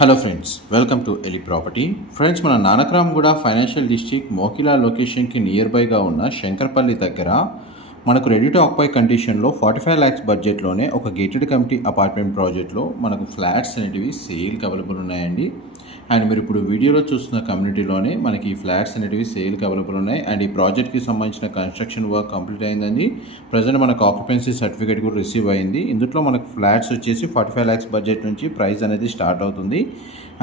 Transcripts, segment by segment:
Hello friends, welcome to Eli property. Friends, మన Nanakramguda financial district Mokila లొకేషన్కి near బైగా ఉన్న శంకర్పల్లి దగ్గర మనకు రెడీ టు ఆక్యుపై కండిషన్లో 45 lakhs బడ్జెట్లోనే ఒక గేటెడ్ కమిటీ అపార్ట్మెంట్ ప్రాజెక్ట్లో మనకు ఫ్లాట్స్ అనేటివి సేల్కి అవైలబుల్ ఉన్నాయండి. అండ్ మీరు ఇప్పుడు వీడియోలో చూస్తున్న కమ్యూనిటీలోనే మనకి ఈ ఫ్లాట్స్ అనేటివి సేల్కి అవైలబుల్ ఉన్నాయి. అండ్ ఈ ప్రాజెక్ట్కి సంబంధించిన కన్స్ట్రక్షన్ వర్క్ కంప్లీట్ అయిందండి. ప్రజెంట్ మనకు ఆక్యుపెన్సీ సర్టిఫికేట్ కూడా రిసీవ్ అయింది. ఇందులో మనకు ఫ్లాట్స్ వచ్చేసి 45 lakhs బడ్జెట్ నుంచి ప్రైస్ అనేది స్టార్ట్ అవుతుంది.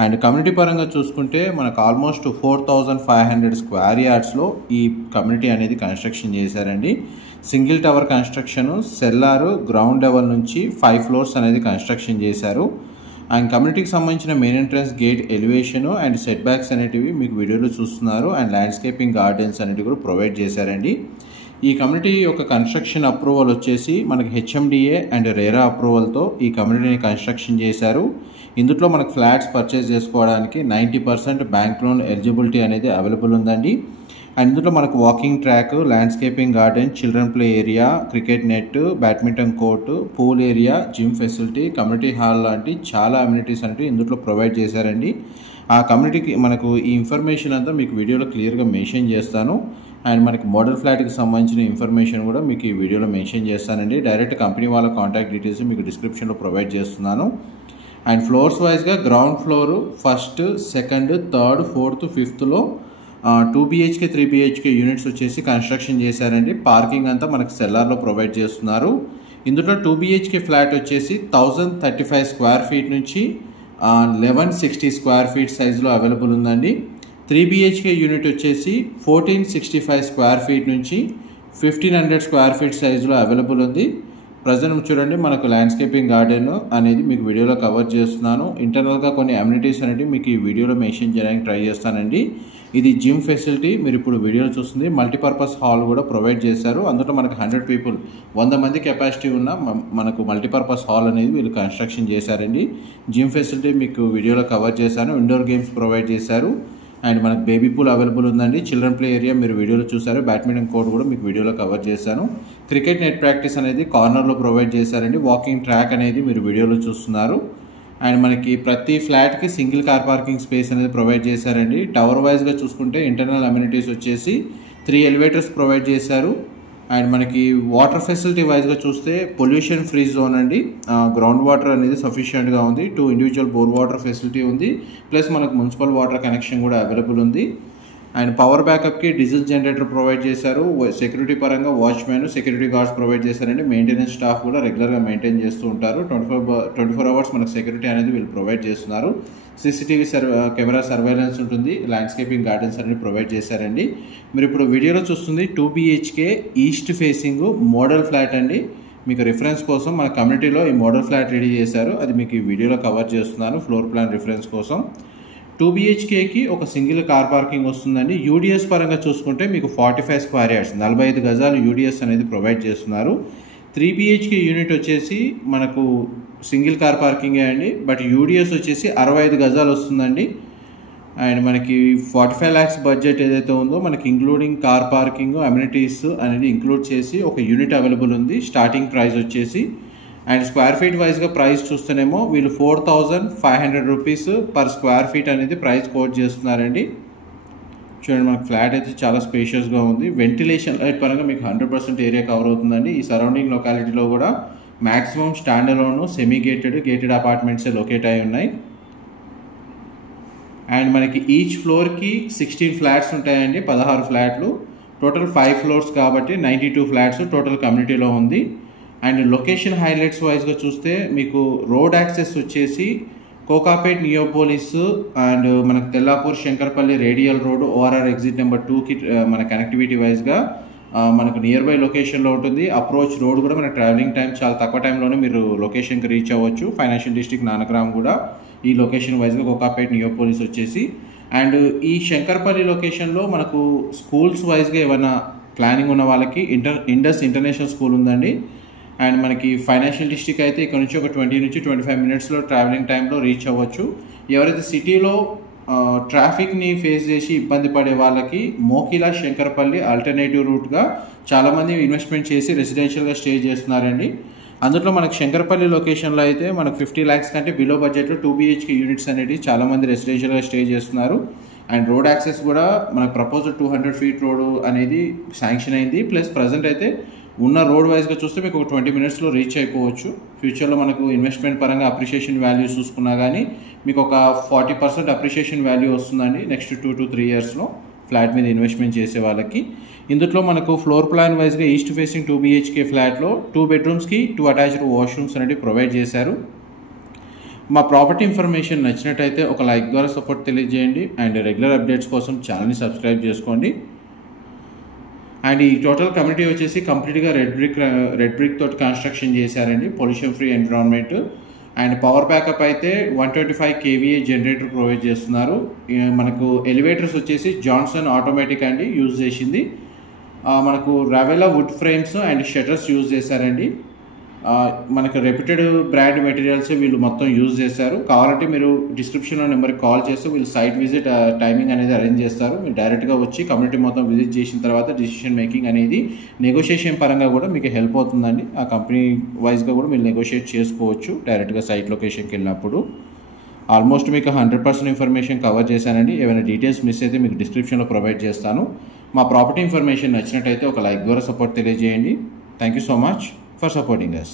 అండ్ కమ్యూనిటీ పరంగా చూసుకుంటే మనకు ఆల్మోస్ట్ 4500 స్క్వేర్ యార్డ్స్లో ఈ కమ్యూనిటీ అనేది కన్స్ట్రక్షన్ చేశారండి. Single tower construction, cellar, ground level నుంచి 5 floors అనేది కన్స్ట్రక్షన్ చేశారు. అండ్ కమ్యూనిటీకి సంబంధించిన main entrance gate elevation and set backs అనేటివి మీకు వీడియోలో చూస్తున్నారు. అండ్ ల్యాండ్స్కేపింగ్ గార్డెన్స్ అనేటివి కూడా ప్రొవైడ్ చేశారండి. ఈ కమ్యూనిటీ యొక్క కన్స్ట్రక్షన్ అప్రూవల్ వచ్చేసి మనకి హెచ్ఎండిఏ అండ్ రేరా అప్రూవల్తో ఈ కమ్యూనిటీని కన్స్ట్రక్షన్ చేశారు. ఇందులో మనకు ఫ్లాట్స్ పర్చేస్ చేసుకోవడానికి 90% బ్యాంక్ లోన్ ఎలిజిబిలిటీ అనేది అవైలబుల్ ఉందండి. అండ్ ఇందులో మనకు walking track, landscaping garden, children play area, cricket net, badminton court, pool area, gym facility, community hall లాంటి చాలా అమ్యూనిటీస్ అనేవి ఇందులో ప్రొవైడ్ చేశారండి. ఆ కమ్యూనిటీకి మనకు ఈ ఇన్ఫర్మేషన్ అంతా మీకు వీడియోలో క్లియర్గా మెన్షన్ చేస్తాను. అండ్ మనకి మోడల్ ఫ్లాట్కి సంబంధించిన ఇన్ఫర్మేషన్ కూడా మీకు ఈ వీడియోలో మెన్షన్ చేస్తానండి. డైరెక్ట్ కంపెనీ వాళ్ళ కాంటాక్ట్ డీటెయిల్స్ మీకు డిస్క్రిప్షన్లో ప్రొవైడ్ చేస్తున్నాను. అండ్ ఫ్లోర్స్ వైజ్గా ground floor 1st, 2nd, 3rd, 4th, 5thలో 2 BHK 3 BHK units వచ్చేసి కన్స్ట్రక్షన్ చేశారండి. పార్కింగ్ అంతా మనకు సెల్లార్లో ప్రొవైడ్ చేస్తున్నారు. ఇందులో 2 BHK ఫ్లాట్ వచ్చేసి 1035 స్క్వేర్ ఫీట్ నుంచి 1160 స్క్వేర్ ఫీట్ సైజులో అవైలబుల్ ఉందండి. 3 BHK యూనిట్ వచ్చేసి 1465 స్క్వేర్ ఫీట్ నుంచి 1500 స్క్వేర్ ఫీట్ సైజులో అవైలబుల్ ఉంది. ప్రజెంట్ చూడండి, మనకు ల్యాండ్స్కేపింగ్ గార్డెన్ అనేది మీకు వీడియోలో కవర్ చేస్తున్నాను. ఇంటర్నల్గా కొన్ని అమ్యూనిటీస్ అనేవి మీకు ఈ వీడియోలో మెన్షన్ చేయడానికి ట్రై చేస్తానండి. ఇది జిమ్ ఫెసిలిటీ, మీరు ఇప్పుడు వీడియోలో చూస్తుంది. మల్టీపర్పస్ హాల్ కూడా ప్రొవైడ్ చేశారు. అందులో మనకు 100 people 100 మంది కెపాసిటీ ఉన్న మనకు మల్టీపర్పస్ హాల్ అనేది వీళ్ళు కన్స్ట్రక్షన్ చేశారండి. జిమ్ ఫెసిలిటీ మీకు వీడియోలో కవర్ చేశాను. ఇండోర్ గేమ్స్ ప్రొవైడ్ చేశారు. అండ్ మనకు బేబీ పూల్ అవైలబుల్ ఉందండి. చిల్డ్రన్ ప్లే ఏరియా మీరు వీడియోలో చూసారు. బ్యాడ్మింటన్ కోర్ట్ కూడా మీకు వీడియోలో కవర్ చేశాను. క్రికెట్ నెట్ ప్రాక్టీస్ అనేది కార్నర్లో ప్రొవైడ్ చేశారండి. వాకింగ్ ట్రాక్ అనేది మీరు వీడియోలో చూస్తున్నారు. అండ్ మనకి ప్రతి ఫ్లాట్కి సింగిల్ కార్ పార్కింగ్ స్పేస్ అనేది ప్రొవైడ్ చేశారండి. టవర్ వైజ్గా చూసుకుంటే ఇంటర్నల్ అమ్యూనిటీస్ వచ్చేసి 3 elevators ప్రొవైడ్ చేశారు. అండ్ మనకి వాటర్ ఫెసిలిటీ వైజ్గా చూస్తే పొల్యూషన్ ఫ్రీ జోన్ అండి. గ్రౌండ్ వాటర్ అనేది సఫిషియెంట్గా ఉంది. 2 individual బోర్ వాటర్ ఫెసిలిటీ ఉంది. ప్లస్ మనకు మున్సిపల్ వాటర్ కనెక్షన్ కూడా అవైలబుల్ ఉంది. అండ్ పవర్ బ్యాకప్కి డీజిల్ జనరేటర్ ప్రొవైడ్ చేశారు. సెక్యూరిటీ పరంగా వాచ్మెన్, సెక్యూరిటీ గార్డ్స్ ప్రొవైడ్ చేశారండి. మెయింటెనెన్స్ స్టాఫ్ కూడా రెగ్యులర్గా మెయింటైన్ చేస్తూ ఉంటారు. 24 hours మనకు సెక్యూరిటీ అనేది వీళ్ళు ప్రొవైడ్ చేస్తున్నారు. CCTV కెమెరా సర్వేలెన్స్ ఉంటుంది. ల్యాండ్స్కేపింగ్ గార్డెన్స్ అనేది ప్రొవైడ్ చేశారండి. మీరు ఇప్పుడు వీడియోలో చూస్తుంది 2 BHK east facing model flat అండి. మీకు రిఫరెన్స్ కోసం మన కమ్యూనిటీలో ఈ మోడల్ ఫ్లాట్ రెడీ చేశారు. అది మీకు ఈ వీడియోలో కవర్ చేస్తున్నాను ఫ్లోర్ ప్లాన్ రిఫరెన్స్ కోసం. 2 BHKకి ఒక సింగిల్ కార్ పార్కింగ్ వస్తుందండి. యూడిఎస్ పరంగా చూసుకుంటే మీకు 45 స్క్వేర్ యార్డ్స్ 45 గజాలు యూడిఎస్ అనేది ప్రొవైడ్ చేస్తున్నారు. 3 BHK యూనిట్ వచ్చేసి మనకు సింగిల్ కార్ పార్కింగే అండి. బట్ యూడిఎస్ వచ్చేసి 65 గజాలు వస్తుందండి. అండ్ మనకి 45 lakhs బడ్జెట్ ఏదైతే ఉందో మనకి ఇంక్లూడింగ్ కార్ పార్కింగ్, అమ్యూనిటీస్ అనేది ఇంక్లూడ్ చేసి ఒక యూనిట్ అవైలబుల్ ఉంది. స్టార్టింగ్ ప్రైస్ వచ్చేసి అండ్ స్క్వేర్ ఫీట్ వైజ్గా ప్రైస్ చూస్తేనేమో వీళ్ళు 4500 రూపీస్ పర్ స్క్వేర్ ఫీట్ అనేది ప్రైస్ కోట్ చేస్తున్నారండి. చూడండి, మనకు ఫ్లాట్ అయితే చాలా స్పేషియస్గా ఉంది. వెంటిలేషన్ లైట్ పరంగా మీకు 100% ఏరియా కవర్ అవుతుందండి. ఈ సరౌండింగ్ లొకాలిటీలో కూడా maximum stand alone, semi gated అపార్ట్మెంట్సే లొకేట్ అయి ఉన్నాయి. అండ్ మనకి ఈచ్ ఫ్లోర్కి 16 ఫ్లాట్స్ ఉంటాయండి. 16 ఫ్లాట్లు, టోటల్ 5 floors కాబట్టి 92 ఫ్లాట్స్ టోటల్ కమ్యూనిటీలో ఉంది. అండ్ లొకేషన్ హైలైట్స్ వైజ్గా చూస్తే మీకు రోడ్ యాక్సెస్ వచ్చేసి కోకాపేట్, నియోపోలిస్ అండ్ మనకు Tellapur, Shankarpalli radial road, ORR exit number 2కి మన కనెక్టివిటీ వైజ్గా మనకు నియర్ బై లొకేషన్లో ఉంటుంది. అప్రోచ్ రోడ్ కూడా మన ట్రావెలింగ్ టైం చాలా తక్కువ టైంలోనే మీరు లొకేషన్కి రీచ్ అవ్వచ్చు. ఫైనాన్షియల్ డిస్ట్రిక్ట్ నానక్రామ్ కూడా ఈ లొకేషన్ వైజ్గా కోకాపేట్, నియోపోలిస్ వచ్చేసి. అండ్ ఈ శంకర్పల్లి లొకేషన్లో మనకు స్కూల్స్ వైజ్గా ఏమైనా ప్లానింగ్ ఉన్న వాళ్ళకి ఇండస్ ఇంటర్నేషనల్ స్కూల్ ఉందండి. అండ్ మనకి ఫైనాన్షియల్ డిస్ట్రిక్ట్ అయితే ఇక్కడ నుంచి ఒక 20 నుంచి 25 minutesలో ట్రావెలింగ్ టైంలో రీచ్ అవ్వచ్చు. ఎవరైతే సిటీలో ట్రాఫిక్ని ఫేస్ చేసి ఇబ్బంది పడే వాళ్ళకి మోకిలా శంకర్పల్లి ఆల్టర్నేటివ్ రూట్గా చాలామంది ఇన్వెస్ట్మెంట్ చేసి రెసిడెన్షియల్గా స్టే చేస్తున్నారండి. అందులో మనకు శంకరపల్లి లొకేషన్లో అయితే మనకు 50 lakhs కంటే బిలో బడ్జెట్లో 2 BHK యూనిట్స్ అనేవి చాలామంది రెసిడెన్షియల్గా స్టే చేస్తున్నారు. అండ్ రోడ్ యాక్సెస్ కూడా మనకు ప్రపోజల్ 200 feet రోడ్ అనేది శాంక్షన్ అయింది. ప్లస్ ప్రజెంట్ అయితే ఉన్న రోడ్ వైజ్గా చూస్తే మీకు ఒక 20 minutesలో రీచ్ అయిపోవచ్చు. ఫ్యూచర్లో మనకు ఇన్వెస్ట్మెంట్ పరంగా అప్రిషియేషన్ వాల్యూస్ చూసుకున్నా కానీ మీకు ఒక 40% అప్రిషియేషన్ వాల్యూ వస్తుందండి నెక్స్ట్ 2 to 3 yearsలో ఫ్లాట్ మీద ఇన్వెస్ట్మెంట్ చేసే వాళ్ళకి. ఇందులో మనకు ఫ్లోర్ ప్లాన్ వైజ్గా ఈస్ట్ ఫేసింగ్ 2 BHK ఫ్లాట్లో 2 bedrooms-కి 2 attached వాష్రూమ్స్ అనేవి ప్రొవైడ్ చేశారు. మా ప్రాపర్టీ ఇన్ఫర్మేషన్ నచ్చినట్టయితే ఒక లైక్ ద్వారా సపోర్ట్ తెలియజేయండి. అండ్ రెగ్యులర్ అప్డేట్స్ కోసం ఛానల్ని సబ్స్క్రైబ్ చేసుకోండి. అండ్ ఈ టోటల్ కమ్యూనిటీ వచ్చేసి కంప్లీట్గా రెడ్ బ్రిక్ తోటి కన్స్ట్రక్షన్ చేశారండి. Pollution free environment. And power backup అయితే 125 kVA జనరేటర్ ప్రొవైడ్ చేస్తున్నారు. మనకు ఎలివేటర్స్ వచ్చేసి జాన్సన్ ఆటోమేటిక్ అండి యూజ్ చేసింది. మనకు రావెలా wood frames and shutters use చేశారండి. మనకు రెప్యూటెడ్ బ్రాండ్ మెటీరియల్స్ వీళ్ళు మొత్తం యూజ్ చేశారు. కావాలంటే మీరు డిస్క్రిప్షన్లో నెంబర్కి కాల్ చేస్తే వీళ్ళు సైట్ విజిట్ టైమింగ్ అనేది అరేంజ్ చేస్తారు. మీరు డైరెక్ట్గా వచ్చి కమ్యూనిటీ మొత్తం విజిట్ చేసిన తర్వాత డిసిషన్ మేకింగ్ అనేది నెగోషియేషన్ పరంగా కూడా మీకు హెల్ప్ అవుతుందండి. ఆ కంపెనీ వైజ్గా కూడా మీరు నెగోషియేట్ చేసుకోవచ్చు డైరెక్ట్గా సైట్ లొకేషన్కి వెళ్ళినప్పుడు. ఆల్మోస్ట్ మీకు 100% ఇన్ఫర్మేషన్ కవర్ చేశానండి. ఏమైనా డీటెయిల్స్ మిస్ అయితే మీకు డిస్క్రిప్షన్లో ప్రొవైడ్ చేస్తాను. మా ప్రాపర్టీ ఇన్ఫర్మేషన్ నచ్చినట్టయితే ఒక లైక్ ద్వారా సపోర్ట్ తెలియజేయండి. Thank you so much for supporting us.